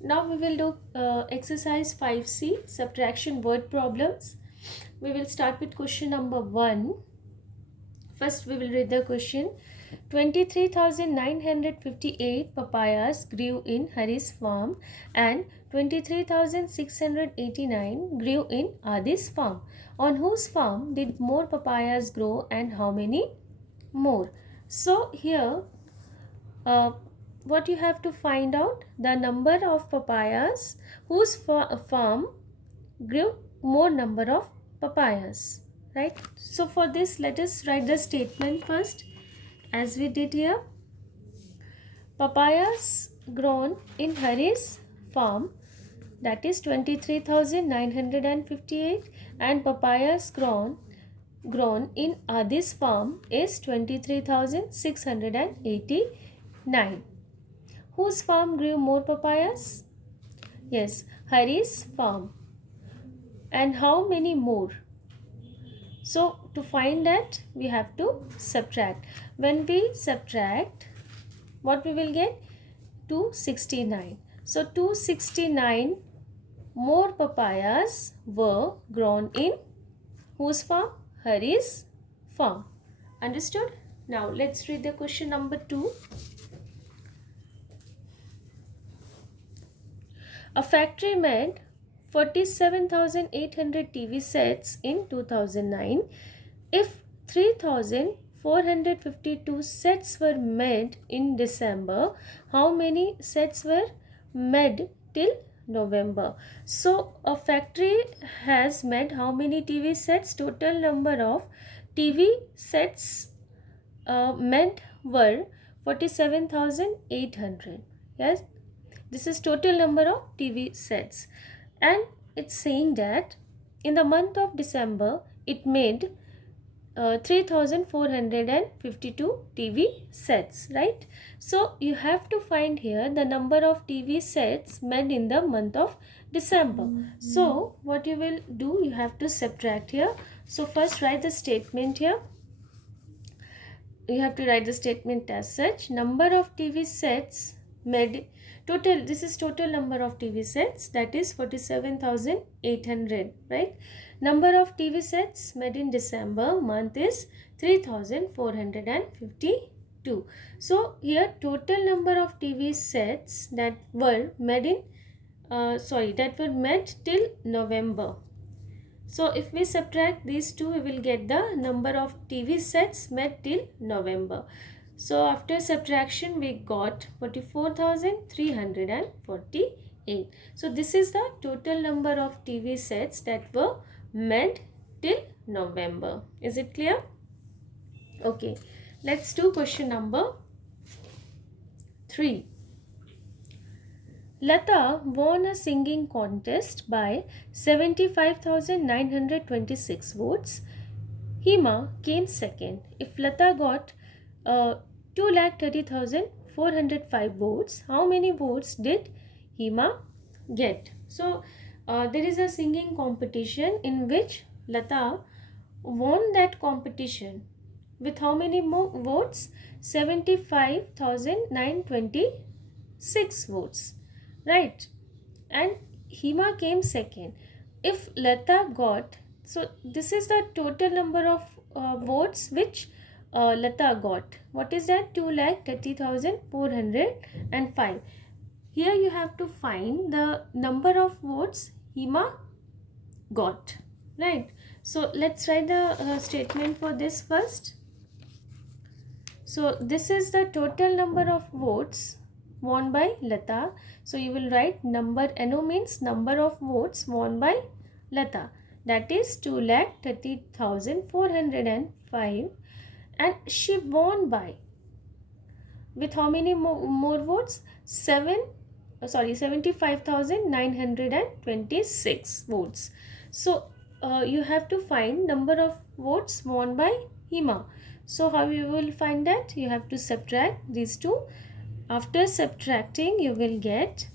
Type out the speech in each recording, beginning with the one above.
Now we will do exercise 5C, subtraction word problems. We will start with question number 1. First we will read the question. 23,958 papayas grew in Hari's farm and 23,689 grew in Adi's farm. On whose farm did more papayas grow and how many more? So here uh, what you have to find out the number of papayas whose farm grew more number of papayas, right? So for this, let us write the statement first as we did here. Papayas grown in Hari's farm, that is 23,958, and papayas grown in Adi's farm is 23,689. Whose farm grew more papayas? Yes, Hari's farm. And how many more? So to find that, we have to subtract. When we subtract, what we will get? 269. So 269 more papayas were grown in whose farm? Hari's farm. Understood? Now let's read the question number 2. A factory made 47,800 TV sets in 2009. If 3,452 sets were made in December, how many sets were made till November? So a factory has made how many TV sets? Total number of TV sets made were 47,800. Yes, this is total number of TV sets, and it's saying that in the month of December it made 3,452 TV sets, right? So you have to find here the number of TV sets made in the month of December. So what you will do, you have to subtract here. So first write the statement here. You have to write the statement as such. Number of TV sets made total, this is total number of TV sets, that is 47,800, right? Number of TV sets made in December month is 3,452. So here total number of TV sets that were made in that were made till November. So if we subtract these two, we will get the number of TV sets made till November. So after subtraction, we got 44,348. So this is the total number of TV sets that were made till November. Is it clear? Okay, let's do question number 3. Lata won a singing contest by 75,926 votes. Hima came second. If Lata got 2,30,405 votes, how many votes did Hima get? So there is a singing competition in which Lata won that competition with how many more votes? 75,926 votes, right? And Hima came second. If Lata got, so this is the total number of votes which Lata got. What is that? 2,30,405. Here you have to find the number of votes Hima got, right? So let's write the statement for this first. So this is the total number of votes won by Lata. So you will write number, NO means number of votes won by Lata, that is 2,30,405, and she won by with how many more votes? 75,926 votes. So you have to find number of votes won by Hima. So how you will find that? You have to subtract these two. After subtracting, you will get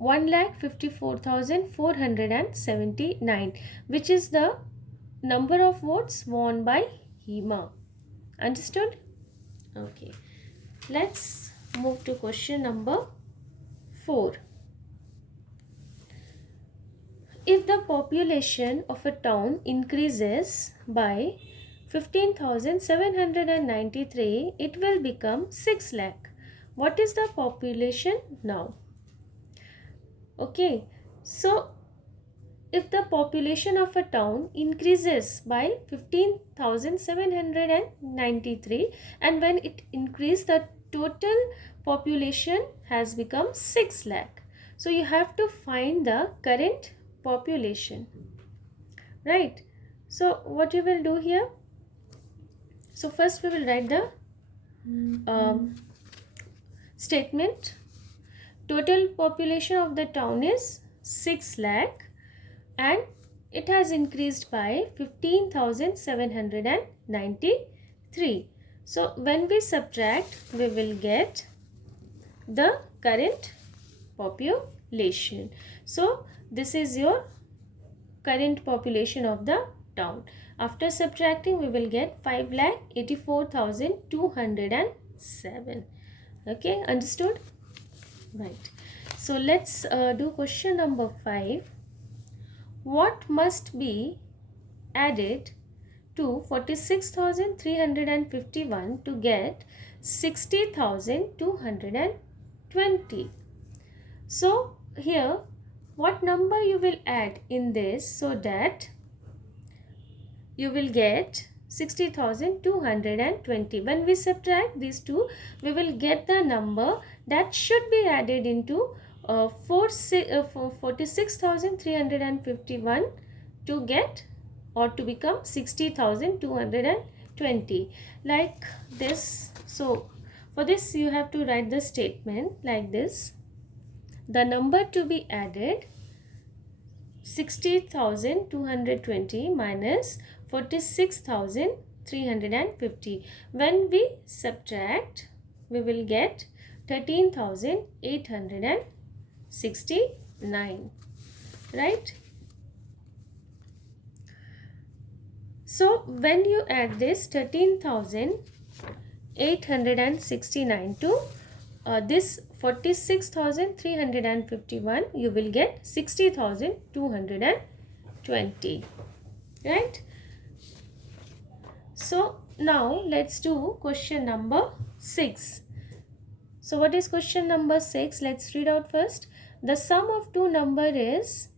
1,54,479, which is the number of votes won by Hima. Understood? Okay. Let's move to question number 4. If the population of a town increases by 15,793, it will become 6 lakh. What is the population now? Okay, so if the population of a town increases by 15,793 and when it increased, the total population has become 6 lakh. So you have to find the current population, right? So what you will do here? So first we will write the statement. Total population of the town is 6 lakh and it has increased by 15,793. So when we subtract, we will get the current population. So this is your current population of the town. After subtracting, we will get 5,84,207. Okay, understood? Right. So let's do question number 5. What must be added to 46,351 to get 60,220? So here, what number you will add in this so that you will get 60,220. When we subtract these two, we will get the number that should be added into 46,351 to get or to become 60,220, like this. So for this you have to write the statement like this. The number to be added 60,220 minus 46,350. When we subtract, we will get 13,869, right? So when you add this 13,869 to this 46,351, you will get 60,220, right? So now let's do question number 6. So what is question number 6? Let's read out first. The sum of two number is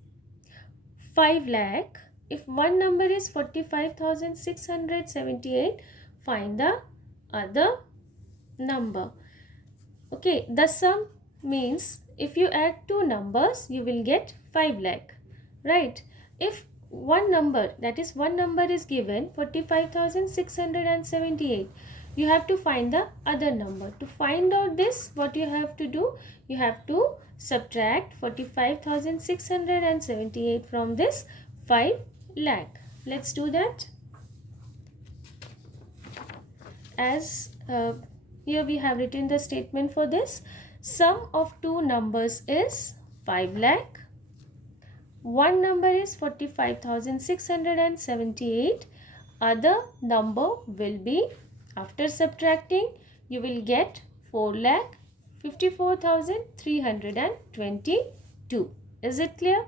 5 lakh. If one number is 45,678, find the other number. Okay, the sum means if you add two numbers, you will get 5 lakh, right? If one number, that is one number is given 45,678, you have to find the other number. To find out this, what you have to do? You have to subtract 45,678 from this 5 lakh. Let's do that. As here we have written the statement for this. Sum of two numbers is 5 lakh. One number is 45,678. Other number will be, after subtracting, you will get 4,54,322. Is it clear?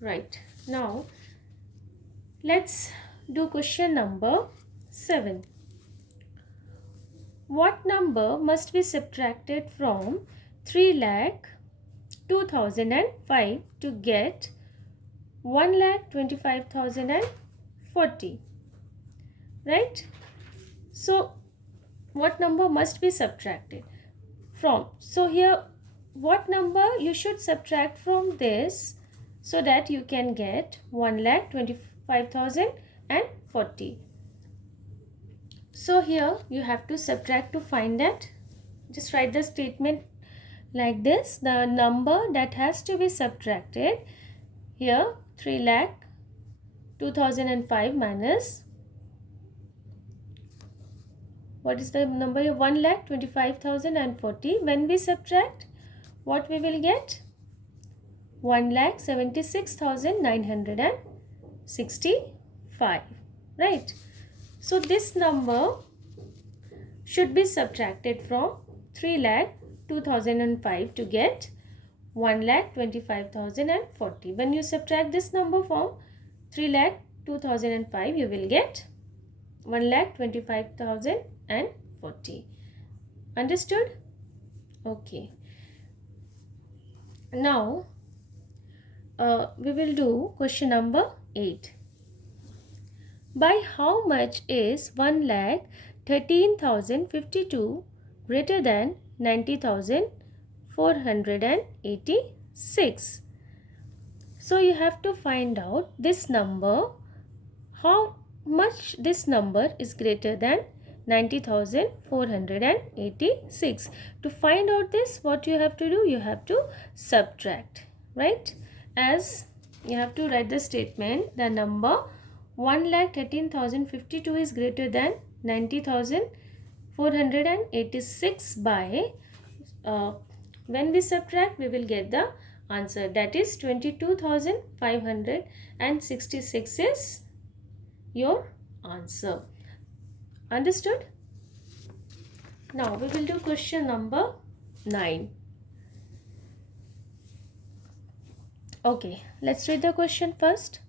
Right. Now let's do question number 7. What number must be subtracted from 3,02,005 to get 1,25,040? Right? So what number must be subtracted from? So here, what number you should subtract from this so that you can get 1,25,040? So here you have to subtract to find that. Just write the statement like this. The number that has to be subtracted here, 3,02,005 minus, what is the number here? 1,25,040. When we subtract, what we will get? 1,76,965, right? So this number should be subtracted from 3,02,005 to get 1,25,040. When you subtract this number from 3,02,005, you will get 1,25,040. Understood? Okay. Now we will do question number 8. By how much is 1,13,052 greater than 90,486? So you have to find out this number, how much this number is greater than 90,486. To find out this, what you have to do? You have to subtract, right? As you have to write the statement, the number 1,13,052 is greater than 90,486 by when we subtract, we will get the answer, that is 22,566 is your answer. Understood? Now we will do question number 9. Okay, let's read the question first.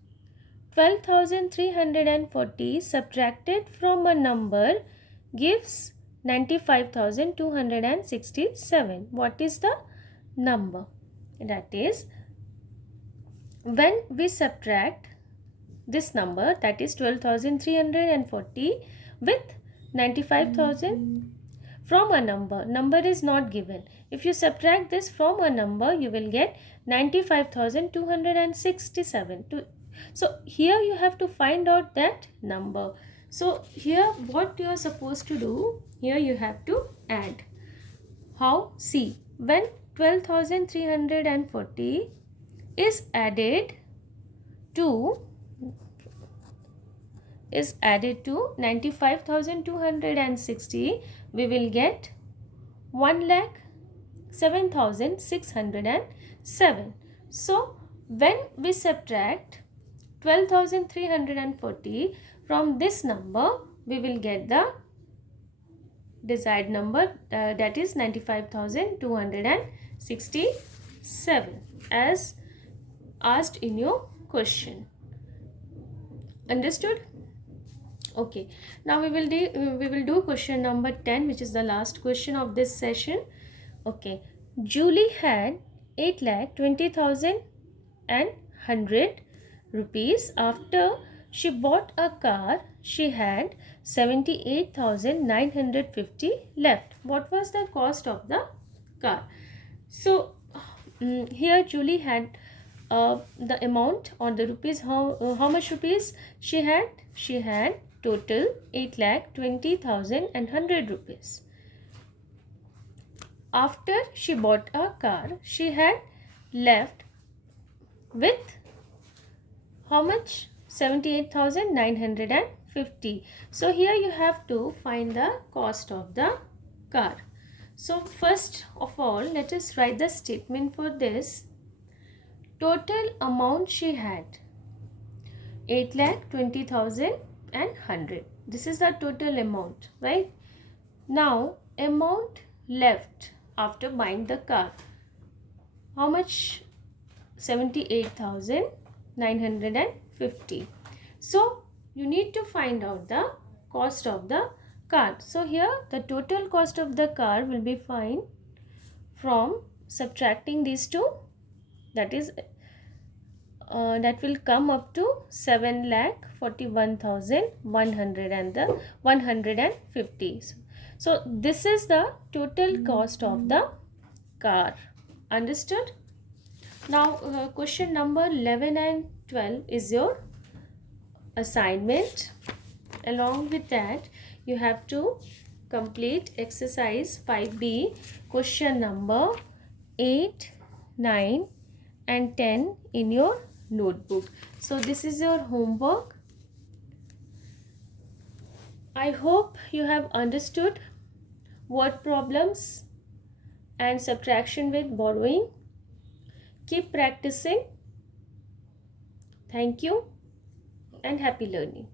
12,340 subtracted from a number gives 95,267. What is the number? That is, when we subtract this number, that is 12,340 with 95,000 from a number is not given. If you subtract this from a number, you will get 95,267. So here you have to find out that number. So here what you are supposed to do, here you have to add. How? See, when 12,340 is added to 95,260, we will get 1,07,607. So when we subtract 12,340 from this number, we will get the desired number, that is 95,267 as asked in your question. Understood? Okay, now we will do question number 10, which is the last question of this session. Okay, Julie had 8,20,100 rupees. After she bought a car, she had 78,950 left. What was the cost of the car? So here Julie had the amount or the rupees, how much rupees she had? She had total 8,20,100 rupees. After she bought a car, she had left with how much? 78,950. So here you have to find the cost of the car. So first of all, let us write the statement for this. Total amount she had 8,20,100. This is the total amount, right? Now amount left after buying the car, how much? 78,950. So you need to find out the cost of the car. So here the total cost of the car will be found from subtracting these two, that is that will come up to 7,41,100 and the 150. So this is the total cost of the car. Understood? Now question number 11 and 12 is your assignment. Along with that, you have to complete exercise 5B, question number 8, 9 and 10 in your notebook. So this is your homework. I hope you have understood word problems and subtraction with borrowing. Keep practicing. Thank you and happy learning.